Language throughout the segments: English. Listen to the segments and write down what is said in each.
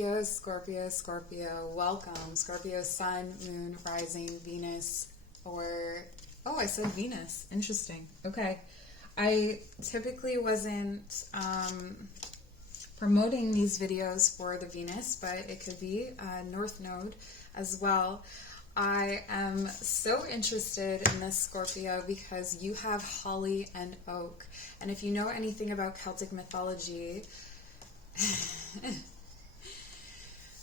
Scorpio, Scorpio, Scorpio. Welcome. Scorpio Sun, Moon, Rising, Venus, or... Oh, I said Venus. Interesting. Okay. I typically wasn't promoting these videos for the Venus, but it could be North Node as well. I am so interested in this Scorpio because you have holly and oak. And if you know anything about Celtic mythology,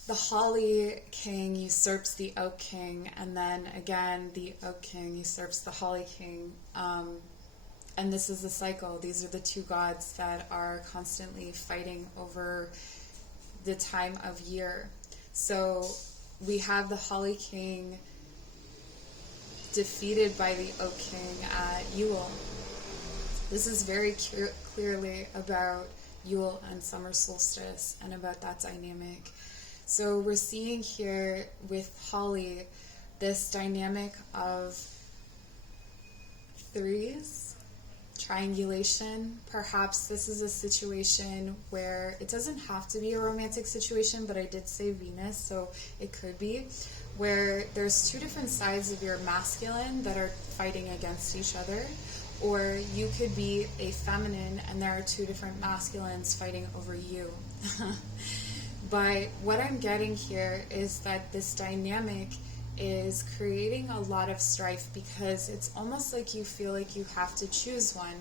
the holly king usurps the oak king, and then again the oak king usurps the holly king. And this is the cycle. These are the two gods that are constantly fighting over the time of year. So we have the holly king defeated by the oak king at Yule. This is very clearly about Yule and summer solstice and about that dynamic. So we're seeing here with holly this dynamic of threes, triangulation. Perhaps this is a situation where it doesn't have to be a romantic situation, but I did say Venus, so it could be, where there's two different sides of your masculine that are fighting against each other, or you could be a feminine and there are two different masculines fighting over you. But what I'm getting here is that this dynamic is creating a lot of strife because it's almost like you feel like you have to choose one.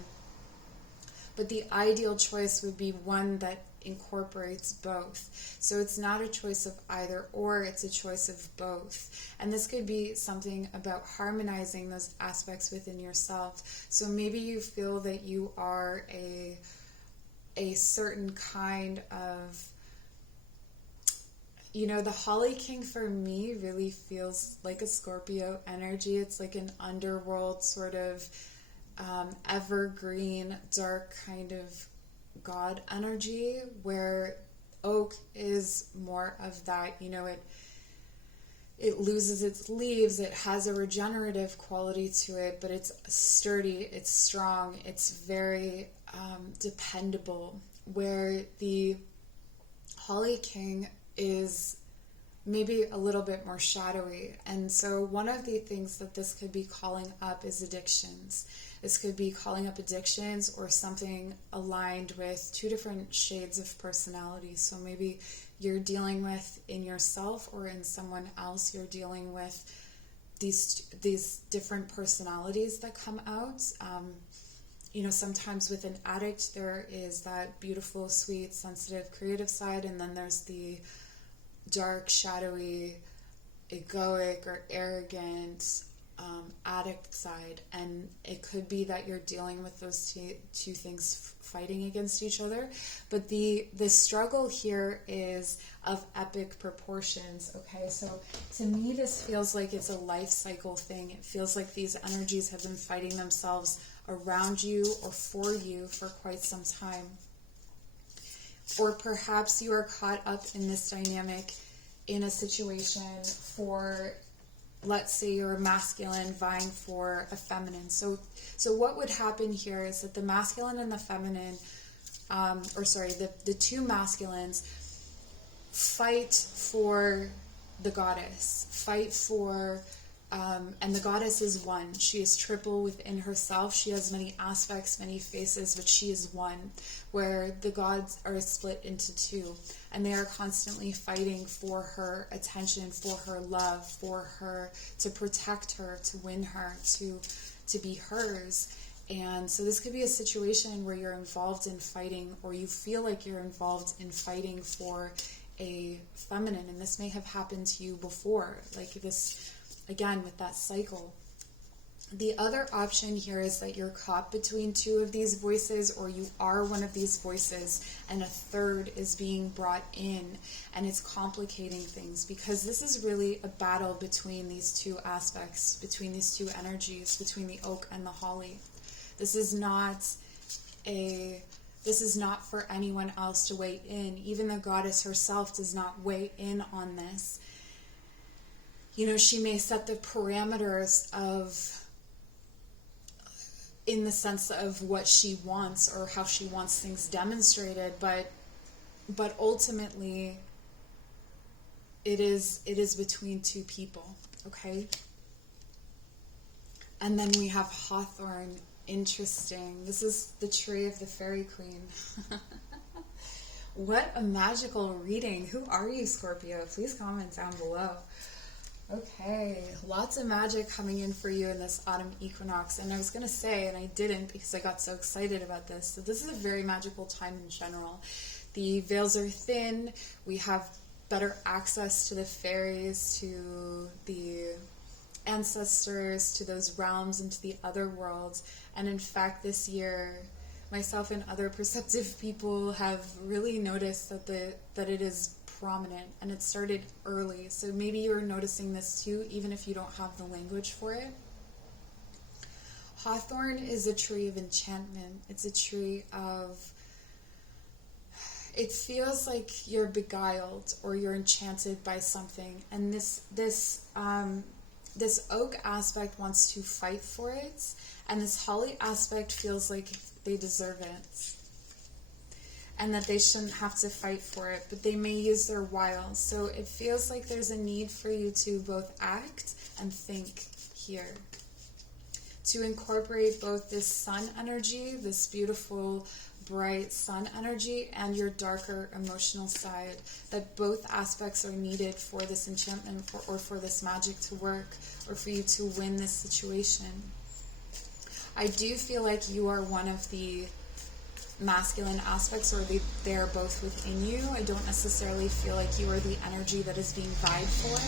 But the ideal choice would be one that incorporates both. So it's not a choice of either or, it's a choice of both. And this could be something about harmonizing those aspects within yourself. So maybe you feel that you are a certain kind of, you know, the holly king for me really feels like a Scorpio energy. It's like an underworld sort of evergreen, dark kind of god energy, where oak is more of that, you know, it loses its leaves, it has a regenerative quality to it, but it's sturdy, it's strong, it's very dependable, where the holly king is maybe a little bit more shadowy. And so one of the things that this could be calling up is addictions. This could be calling up addictions or something aligned with two different shades of personality. So maybe you're dealing with in yourself or in someone else, you're dealing with these different personalities that come out. You know, sometimes with an addict, there is that beautiful, sweet, sensitive, creative side, and then there's the dark, shadowy, egoic or arrogant addict side. And it could be that you're dealing with those two things fighting against each other. But the struggle here is of epic proportions. Okay, so to me this feels like it's a life cycle thing. It feels like these energies have been fighting themselves around you or for you for quite some time. Or perhaps you are caught up in this dynamic in a situation for, let's say you're a masculine vying for a feminine. So what would happen here is that the masculine and the feminine, the two masculines fight for the goddess, fight for, and the goddess is one. She is triple within herself. She has many aspects, many faces, but she is one, where the gods are split into two. And they are constantly fighting for her attention, for her love, for her, to protect her, to win her, to be hers. And so this could be a situation where you're involved in fighting, or you feel like you're involved in fighting for a feminine. And this may have happened to you before, like this, again, with that cycle. The other option here is that you're caught between two of these voices, or you are one of these voices and a third is being brought in, and it's complicating things, because this is really a battle between these two aspects, between these two energies, between the oak and the holly. This is not for anyone else to weigh in. Even the goddess herself does not weigh in on this. You know, she may set the parameters of, in the sense of what she wants or how she wants things demonstrated, but ultimately it is between two people, okay? And then we have Hawthorn. Interesting. This is the tree of the Fairy Queen. What a magical reading. Who are you, Scorpio? Please comment down below. Okay, lots of magic coming in for you in this autumn equinox. And I was going to say, and I didn't because I got so excited about this, so this is a very magical time in general. The veils are thin. We have better access to the fairies, to the ancestors, to those realms, and to the other worlds. And in fact, this year, myself and other perceptive people have really noticed that it is prominent, and it started early. So maybe you're noticing this too, even if you don't have the language for it. Hawthorn is a tree of enchantment. It's a tree of, it feels like you're beguiled or you're enchanted by something, and this oak aspect wants to fight for it, and this holly aspect feels like they deserve it and that they shouldn't have to fight for it, but they may use their wiles. So it feels like there's a need for you to both act and think here, to incorporate both this sun energy, this beautiful bright sun energy, and your darker emotional side, that both aspects are needed for this enchantment or for this magic to work, or for you to win this situation. I do feel like you are one of the masculine aspects, or they're both within you. I don't necessarily feel like you are the energy that is being vied for.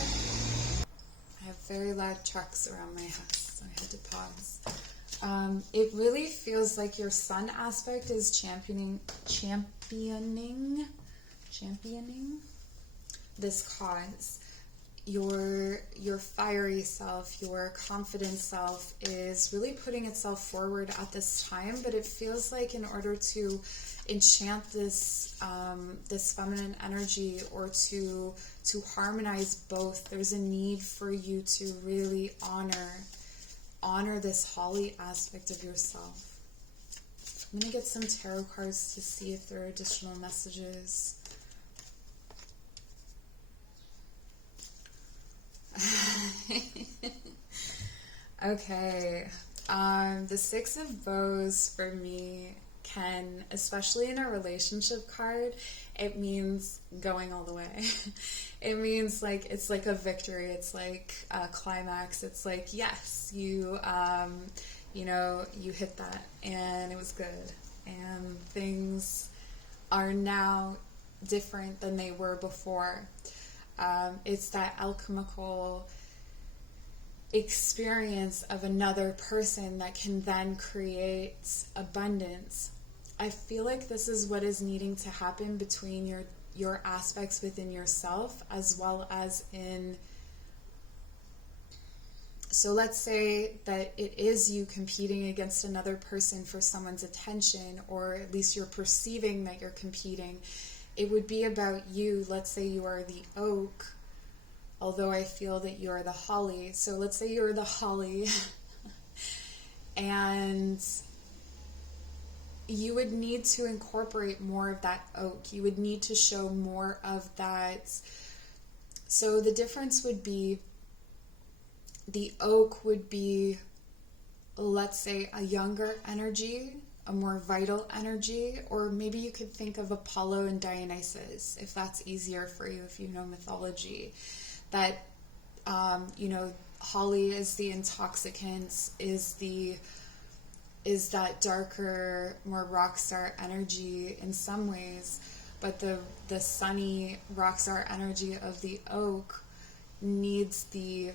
I have very loud trucks around my house, so I had to pause. It really feels like your sun aspect is championing this cause. Your fiery self, your confident self is really putting itself forward at this time, but it feels like in order to enchant this this feminine energy, or to harmonize both, there's a need for you to really honor this holly aspect of yourself. I'm going to get some tarot cards to see if there are additional messages. Okay, the Six of Bows for me can, especially in a relationship card, it means going all the way. It means like, it's like a victory, it's like a climax, it's like, yes, you know, you hit that and it was good, and things are now different than they were before. It's that alchemical experience of another person that can then create abundance. I feel like this is what is needing to happen between your aspects within yourself, as well as in, so let's say that it is you competing against another person for someone's attention, or at least you're perceiving that you're competing. It would be about you. Let's say you are the oak, although I feel that you are the holly. So let's say you're the holly and you would need to incorporate more of that oak. You would need to show more of that. So the difference would be, the oak would be, let's say, a younger energy, a more vital energy, or maybe you could think of Apollo and Dionysus, if that's easier for you, if you know mythology. That, you know, holly is the intoxicant, is that darker, more rock star energy in some ways, but the sunny rock star energy of the oak needs the,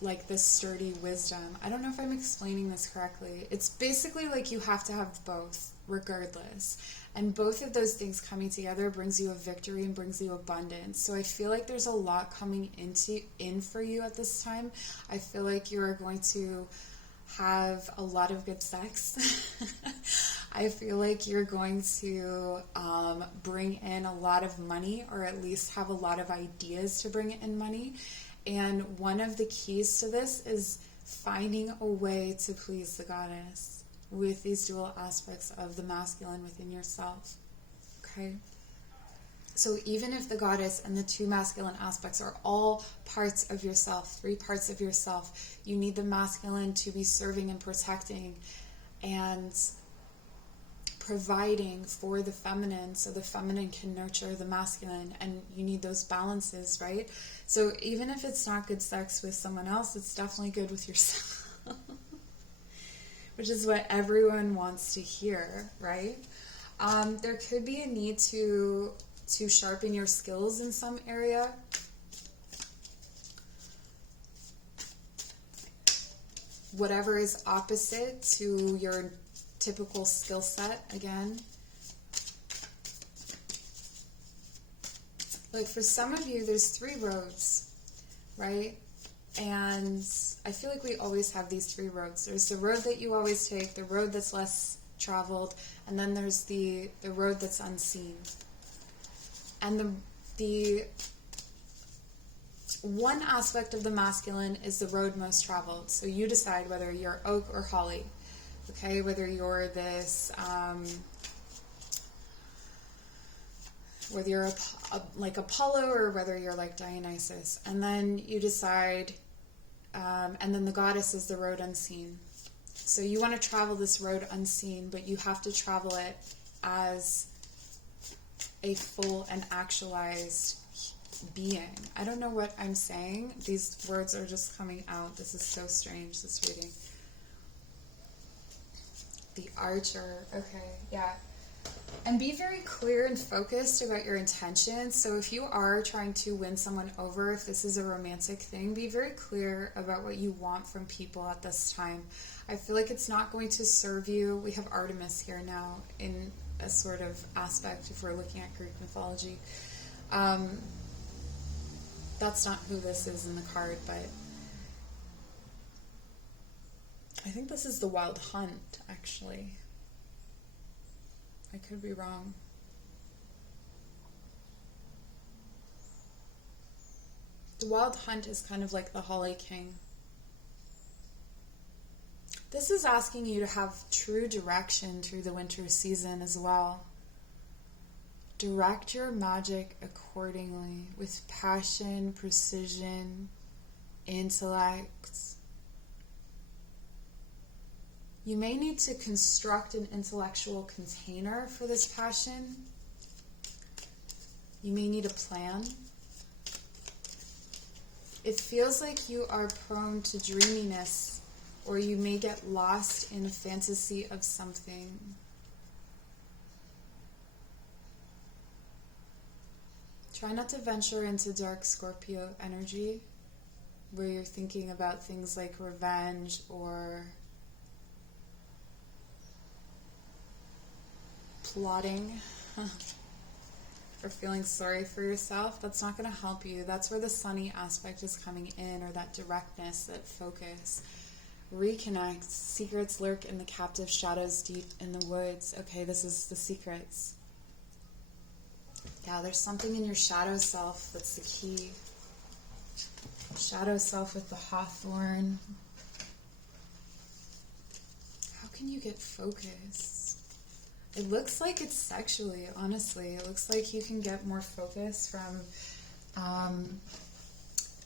like, this sturdy wisdom. I don't know if I'm explaining this correctly. It's basically like you have to have both regardless, and both of those things coming together brings you a victory and brings you abundance. So I feel like there's a lot coming in for you at this time. I feel like you are going to have a lot of good sex. I feel like you're going to bring in a lot of money, or at least have a lot of ideas to bring in money. And one of the keys to this is finding a way to please the goddess with these dual aspects of the masculine within yourself. Okay? So even if the goddess and the two masculine aspects are all parts of yourself, 3 parts of yourself, you need the masculine to be serving and protecting and providing for the feminine, so the feminine can nurture the masculine, and you need those balances, right? So even if it's not good sex with someone else, it's definitely good with yourself. Which is what everyone wants to hear, right? There could be a need to sharpen your skills in some area. Whatever is opposite to your typical skill set, again. Like for some of you, there's 3 roads, right? And I feel like we always have these 3 roads. There's the road that you always take, the road that's less traveled, and then there's the road that's unseen. And the one aspect of the masculine is the road most traveled. So you decide whether you're oak or holly, okay? Whether you're this, whether you're like Apollo or whether you're like Dionysus. And then you decide, and then the goddess is the road unseen. So you want to travel this road unseen, but you have to travel it as a full and actualized being. I don't know what I'm saying. These words are just coming out. This is so strange, this reading. The Archer. Okay, yeah. And be very clear and focused about your intentions. So if you are trying to win someone over, if this is a romantic thing, be very clear about what you want from people at this time. I feel like it's not going to serve you. We have Artemis here now in a sort of aspect if we're looking at Greek mythology. That's not who this is in the card, but I think this is the Wild Hunt, actually. I could be wrong. The Wild Hunt is kind of like the Holly King. This is asking you to have true direction through the winter season as well. Direct your magic accordingly with passion, precision, intellect. You may need to construct an intellectual container for this passion. You may need a plan. It feels like you are prone to dreaminess, or you may get lost in a fantasy of something. Try not to venture into dark Scorpio energy, where you're thinking about things like revenge or plotting or feeling sorry for yourself. That's not going to help you. That's where the sunny aspect is coming in, or that directness, that focus. Reconnect. Secrets lurk in the captive shadows deep in the woods. Okay, this is the secrets. Yeah, there's something in your shadow self that's the key. Shadow self with the hawthorn. How can you get focused? It looks like it's sexually, honestly. It looks like you can get more focus from,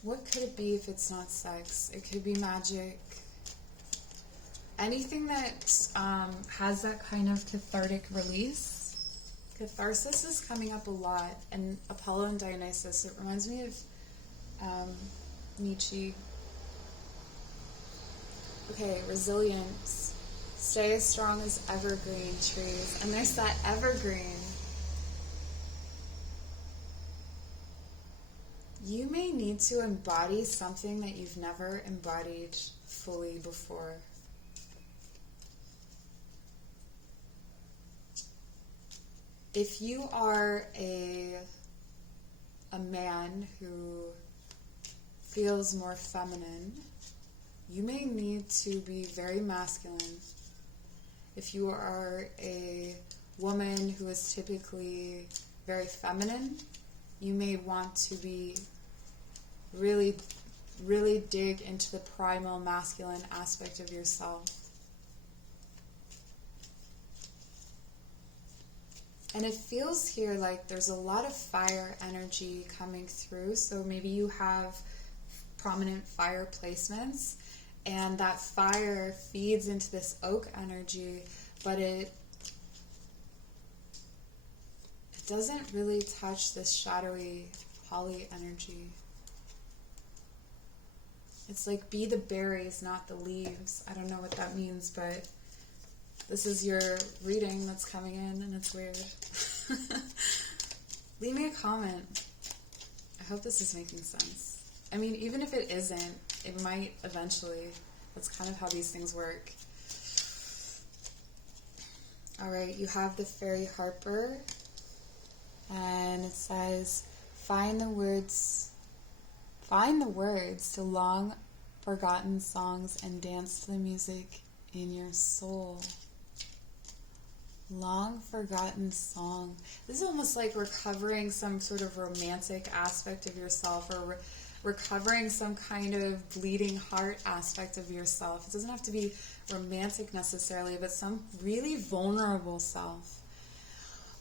what could it be if it's not sex? It could be magic. Anything that has that kind of cathartic release. Catharsis is coming up a lot, and Apollo and Dionysus, it reminds me of Nietzsche. Okay, resilience. Stay as strong as evergreen trees. And there's that evergreen. You may need to embody something that you've never embodied fully before. If you are a man who feels more feminine, you may need to be very masculine. If you are a woman who is typically very feminine, you may want to be really, really dig into the primal masculine aspect of yourself. And it feels here like there's a lot of fire energy coming through. So maybe you have prominent fire placements, and that fire feeds into this oak energy, but it doesn't really touch this shadowy holly energy. It's like be the berries, not the leaves. I don't know what that means, but this is your reading that's coming in, and it's weird. Leave me a comment. I hope this is making sense. I mean, even if it isn't, it might eventually. That's kind of how these things work. Alright, you have the Fairy Harper, and it says, find the words to long forgotten songs and dance to the music in your soul. Long forgotten song. This is almost like recovering some sort of romantic aspect of yourself, or recovering some kind of bleeding heart aspect of yourself. It doesn't have to be romantic necessarily, but some really vulnerable self.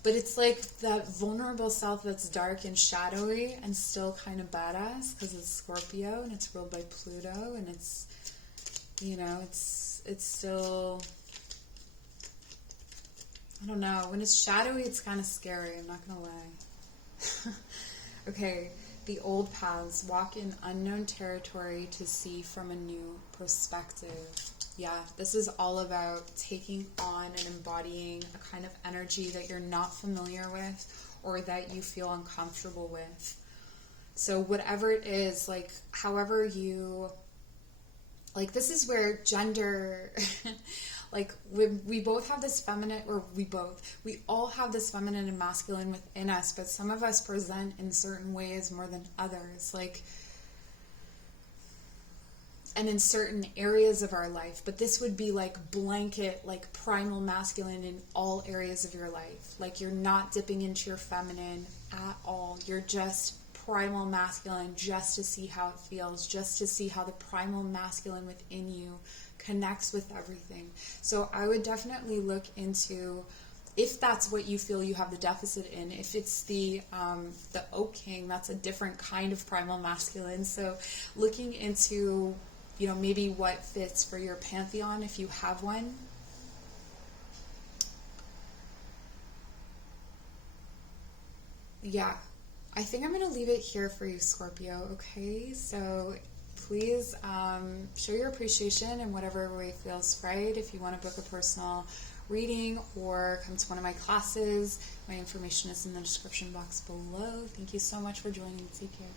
But it's like that vulnerable self that's dark and shadowy and still kind of badass, because it's Scorpio and it's ruled by Pluto, and it's, you know, it's still, I don't know, when it's shadowy it's kind of scary, I'm not gonna lie. Okay, the old paths, walk in unknown territory to see from a new perspective. Yeah, this is all about taking on and embodying a kind of energy that you're not familiar with, or that you feel uncomfortable with. So whatever it is, like, however you, like, this is where gender, like, we both have this feminine, or we all have this feminine and masculine within us, but some of us present in certain ways more than others, like, and in certain areas of our life. But this would be like blanket, like primal masculine in all areas of your life. Like, you're not dipping into your feminine at all. You're just primal masculine, just to see how it feels, just to see how the primal masculine within you connects with everything. So I would definitely look into, if that's what you feel you have the deficit in. If it's the Oak King, that's a different kind of primal masculine. So looking into, you know, maybe what fits for your pantheon, if you have one. Yeah, I think I'm going to leave it here for you, Scorpio, okay? So please show your appreciation in whatever way feels right. If you want to book a personal reading or come to one of my classes, my information is in the description box below. Thank you so much for joining. Take care.